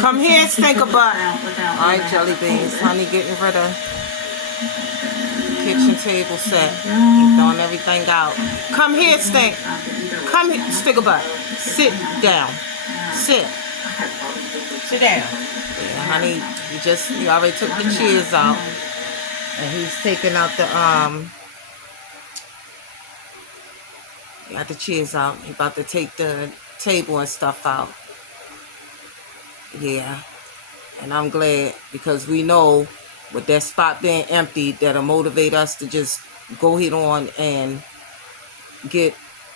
Come here, stink a butt. Alright, jelly beans. Honey getting rid of kitchen table set. He's throwing everything out. Come here, stink. Come here, stink a butt. Sit down. Sit. Sit down. Yeah, honey, he already took the chairs out. And he's taking out the got the chairs out. He's about to take the table and stuff out. Yeah. And I'm glad, because we know with that spot being empty, that'll motivate us to just go ahead on and get,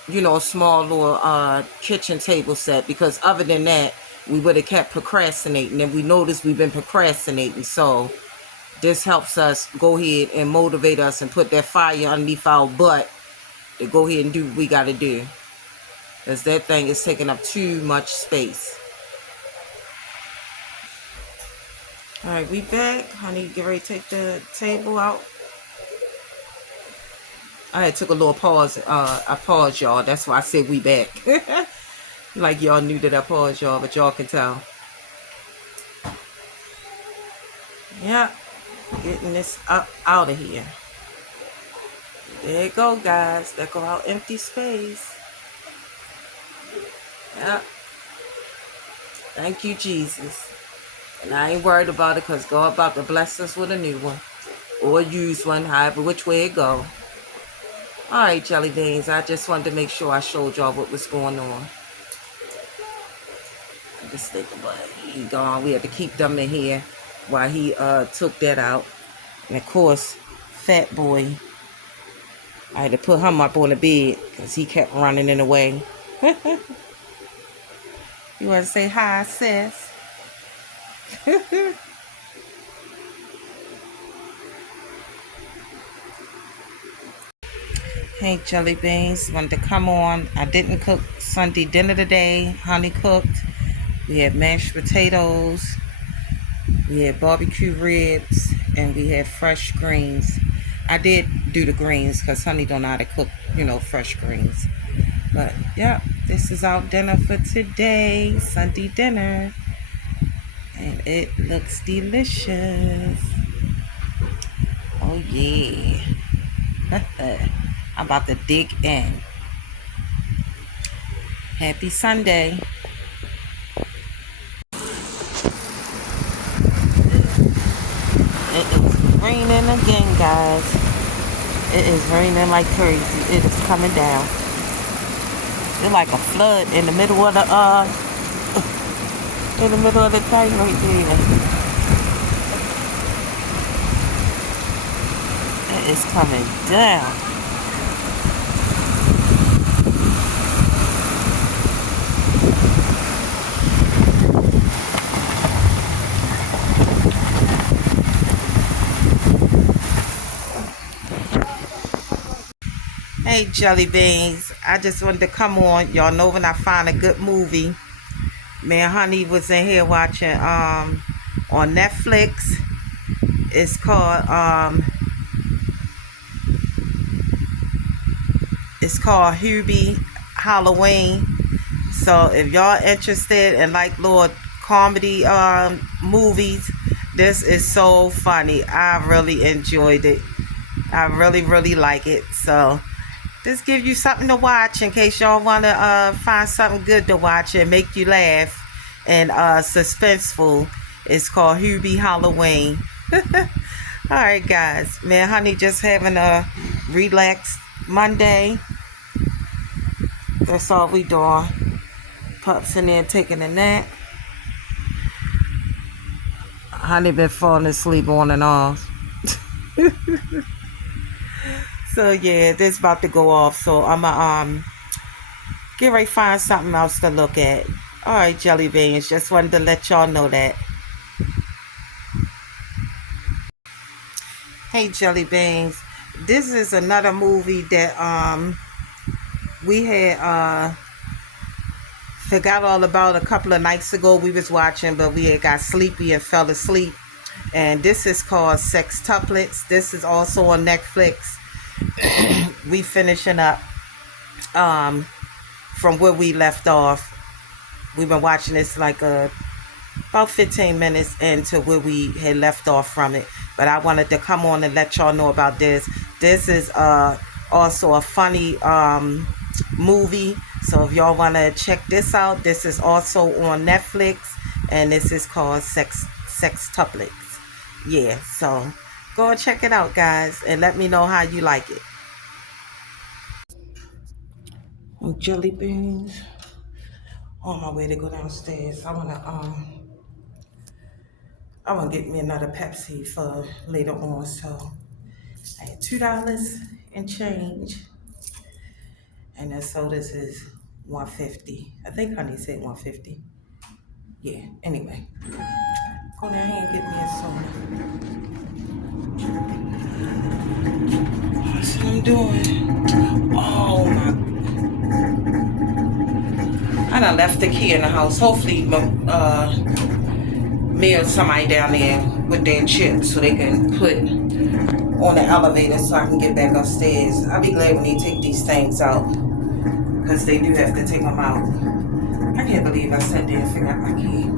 you know, a small little kitchen table set. Because other than that, we would have kept procrastinating, and we noticed we've been procrastinating. So this helps us go ahead and motivate us and put that fire underneath our butt to go ahead and do what we got to do, because that thing is taking up too much space. All right, we back. Honey, get ready to take the table out. I had took a little pause. I paused, y'all. That's why I said we back. Like y'all knew that I paused, y'all, but y'all can tell. Yeah, getting this up out of here. There you go, guys. There go our empty space. Yeah. Thank you, Jesus. And I ain't worried about it, because God about to bless us with a new one. Or use one, however which way it go. Alright, jelly beans. I just wanted to make sure I showed y'all what was going on. Just think about it. He gone. We had to keep them in here while he took that out. And of course, fat boy, I had to put him up on the bed because he kept running in the way. You want to say hi, sis? Hey, jelly beans. Wanted to come on. I didn't cook Sunday dinner today. Honey cooked. We had mashed potatoes. We had barbecue ribs. And we had fresh greens. I did do the greens because Honey don't know how to cook, you know, fresh greens. But, yeah, this is our dinner for today. Sunday dinner. And it looks delicious. Oh, yeah. I'm about to dig in. Happy Sunday. It is raining again, guys. It is raining like crazy. It is coming down. It's like a flood in the middle of the thing right there. It is coming down. Hey, jelly beans. I just wanted to come on. Y'all know when I find a good movie. Me and Honey was in here watching on Netflix. It's called Hubie Halloween. So if y'all interested in like little comedy movies, this is so funny. I really enjoyed it. I really like it. So this gives you something to watch in case y'all want to find something good to watch and make you laugh and suspenseful. It's called Hubie Halloween. Alright, guys. Man, Honey just having a relaxed Monday. That's all we doing. Pups in there taking a nap. Honey been falling asleep on and off. So yeah, this about to go off. So I'ma get ready to find something else to look at. Alright, jelly beans. Just wanted to let y'all know that. Hey, jelly beans. This is another movie that we had forgot all about a couple of nights ago. We was watching, but we had got sleepy and fell asleep. And this is called Sextuplets. This is also on Netflix. We finishing up from where we left off. We've been watching this like about 15 minutes into where we had left off from it. But I wanted to come on and let y'all know about this. This is also a funny movie. So if y'all want to check this out, this is also on Netflix. And this is called Sextuplets. Yeah, so go and check it out, guys. And let me know how you like it. Jelly beans. On my way to go downstairs. I wanna get me another Pepsi for later on. So I had $2 and change. And the sodas is $1.50. I think honey said $1.50. Yeah, anyway. Go down here and get me a soda. That's what I'm doing. Oh my. I done left the key in the house. Hopefully me or somebody down there with their chips so they can put on the elevator so I can get back upstairs. I'll be glad when they take these things out, because they do have to take them out. I can't believe I sat there and forgot my key.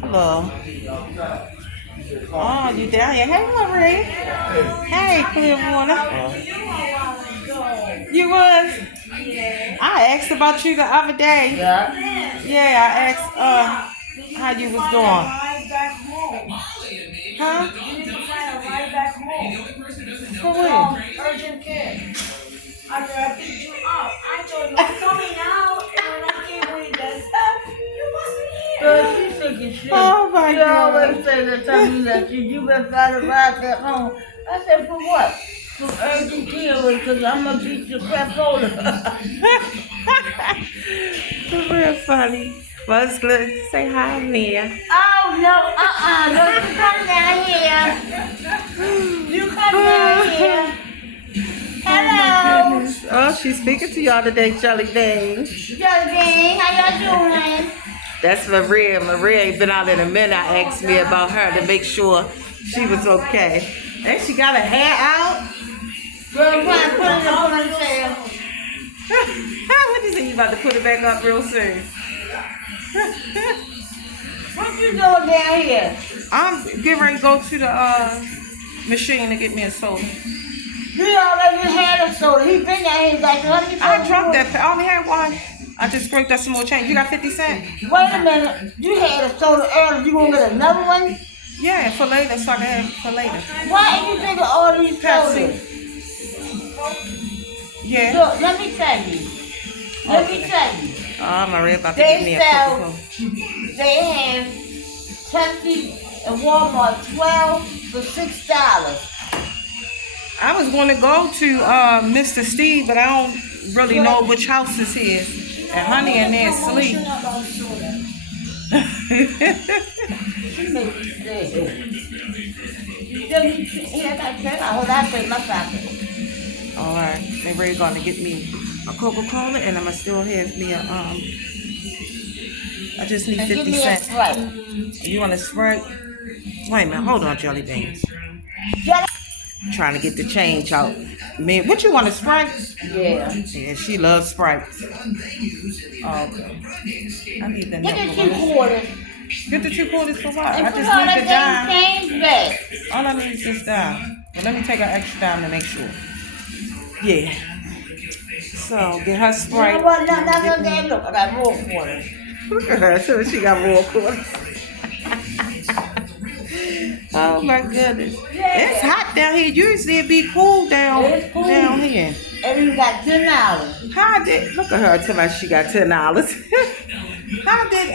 Hello. Oh, you down here? Hey, Marie. Hey, Clearwater. You was? I asked about you the other day. Yeah. Yeah, I asked how you was doing. Huh? You need to find a ride back home. For what? Urgent care. I picked you up. I told you I'm coming out, and when I came with that stuff, you wasn't here. Girl, she's thinking shit. Oh my God. You always say that tell me that you best gotta ride back home. I said, for what? For urgent care, because I'm gonna beat your crap older. Real funny. Well, it's good. Say hi, Mia. Oh no, no, you come down here. You come down here. Hello. Oh, she's speaking to y'all today, Jelly Bean. Jelly Bean, how y'all doing? That's Maria. Maria ain't been out in a minute. I asked me about her to make sure she was okay. And she got her hair out. Girl, put it in the ponytail. What you say? You about to put it back up real soon? What you doing down here? I'm getting ready to go to the machine to get me a soda. You already had a soda. He been down here like $100. I drunk that. I only had one. I just scraped up some more change. You got 50 cents? Wait a minute. You had a soda earlier. You gonna get another one? Yeah, for later. So I can have it for later. Why are you thinking all these sodas? Yeah. Look, let me tell you. Let me tell you. Oh, Maria about to get me a Coca-Cola. They have Pepsi and Walmart 12 for $6. I was going to go to Mr. Steve, but I don't really know which house is his. And Honey in there asleep. Alright, they're ready going to get me a Coca-Cola, and I'm going to still have me a, I just need 50 cents. You want a Sprite? Wait a minute, hold on, Jelly Beans. Trying to get the change out. Man, what you want, a Sprite? Yeah. Yeah, she loves Sprite. Oh, okay. I need the Get the 2 quarters. Get the 2 quarters for what? I just need the dime. All I need is this dime. But let me take an extra dime to make sure. Yeah. So get her Sprite. You know what? Look, I got more quarters. Look at her. So she got more quarters. Oh my goodness. Yeah. It's hot down here. Usually it be cool down here. And you got $10. How did look at her tell me she got $10. How did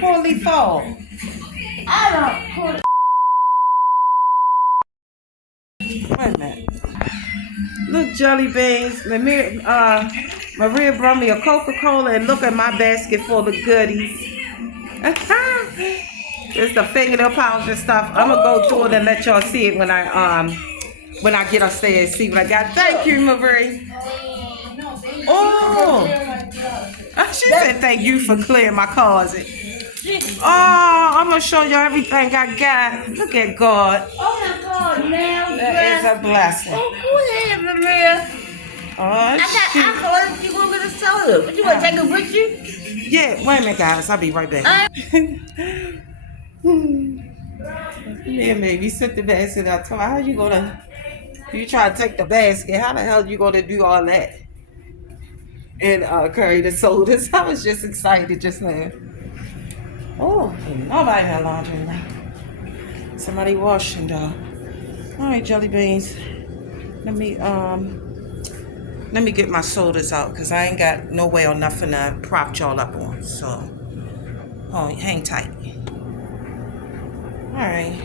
Holy fall? I don't Wait a minute. Look, Jelly Beans. Maria brought me a Coca-Cola, and look at my basket full of goodies. It's the fingernail polish and stuff. I'm gonna go to it and let y'all see it when I get upstairs. See what I got. Thank you, Marie. Oh, she said thank you for clearing my closet. Oh, I'm gonna show you everything I got. Look at God. Oh my God, now That is a blessing. Oh, go ahead, Maria. Oh, shoot. I thought you were gonna soda. But you wanna take it with you? Yeah, wait a minute, guys. I'll be right back. Yeah, maybe set the basket out. So how you gonna? You try to take the basket? How the hell you gonna do all that and carry the sodas? I was just excited just now. Oh, nobody had laundry now. Somebody washing though. All right, jelly beans. Let me get my sodas out because I ain't got no way or nothing to prop y'all up on. So, oh, hang tight. All right.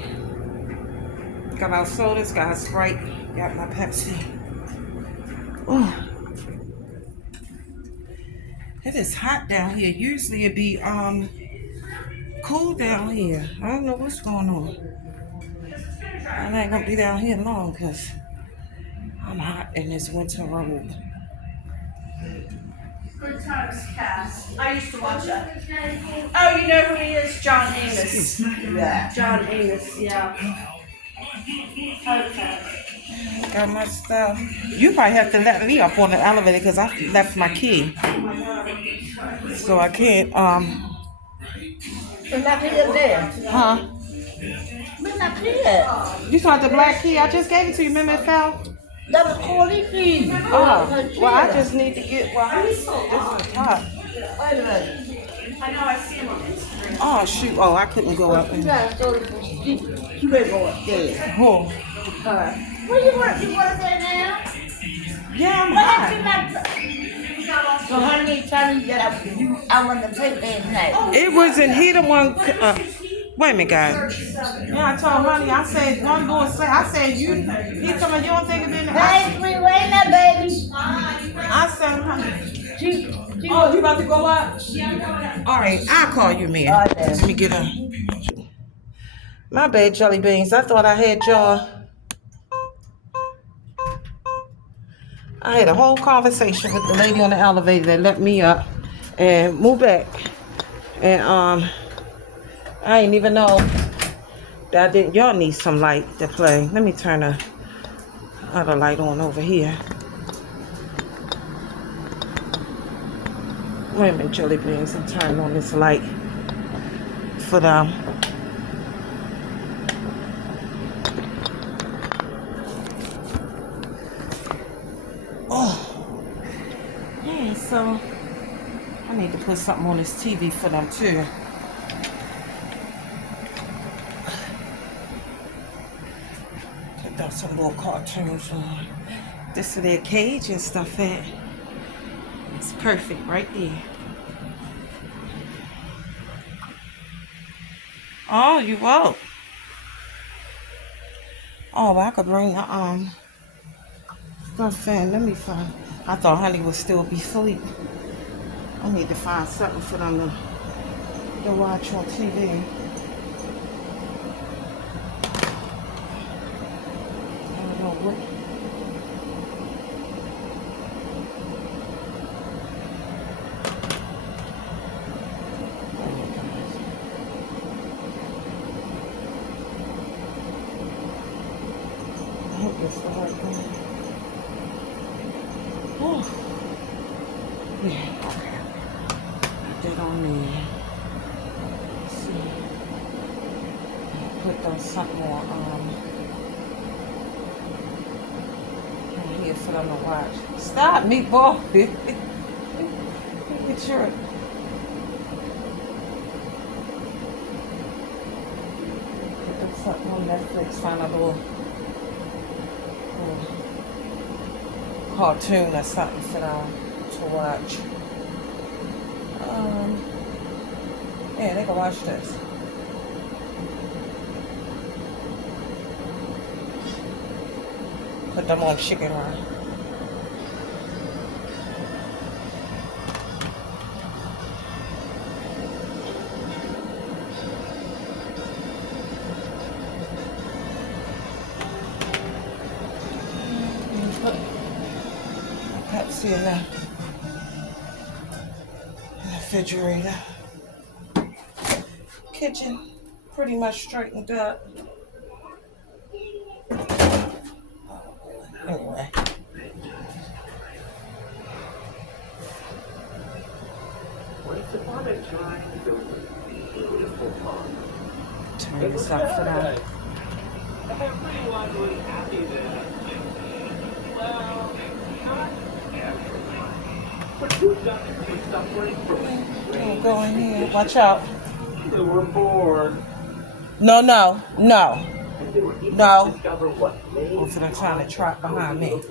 Got our sodas, got Sprite, got my Pepsi. Oh, it is hot down here. Usually it be cool down here. I don't know what's going on. I ain't gonna be down here long because I'm hot in this winter robe. Good times, Cass. I used to watch that. Oh, you know who he is? John Amos. Yeah. John Amos, yeah. Okay. Got my stuff. You probably have to let me up on the elevator because I left my key. So I can't, We're not here there. huh? We're not here. You saw the black key? I just gave it to you. Remember it fell? That was Corey key. Oh, well, I just need to get, this is hot. Wait a minute. I know I see him on Instagram. Oh, shoot. Oh, I couldn't go up. You better go upstairs. Oh. What you want to say now? Yeah, I'm What hot. happened to my... So honey, tell me that I want to play last night. It wasn't he the one. Wait a minute, guys. Yeah, I told Honey. I said one boy say. I said you. He told me you don't think it been. Hey, sweet, wait a minute, baby. I said, Honey. Oh, You about to go up? All right, I'll call you, man. All right. Let me get her. My bad, jelly beans. I thought I had y'all. I had a whole conversation with the lady on the elevator that let me up and move back. And I didn't even know that I didn't. Y'all need some light to play. Let me turn the other light on over here. Wait a minute, jelly beans. I'm turning on this light for them. Oh, yeah. So I need to put something on this TV for them too. Got some little cartoons on. This is their cage and stuff at. It's perfect right there. Oh, you won't. Oh, well, I could bring the stuff in. Let me find. I thought Honey would still be asleep. I need to find something for them to watch on TV. What? I hope this is the right one. Oh. Yeah, okay. Put that on there. Let's see. Put those something more here for them to watch. Stop, meatball. Get your. Put something on Netflix. Find a little cartoon or something for them to watch. Yeah, they can watch this. Put them on Chicken Run. Put Pepsi in the refrigerator. kitchen pretty much straightened up. Anyway. Once upon a time, there was a beautiful pond. Turn this up for them. Everyone was happy there. Well, not everyone. But who doesn't be suffering from Don't go in here. Watch out. They were bored. No. And they were eager No. to discover what lay Both of them trying to trap behind me.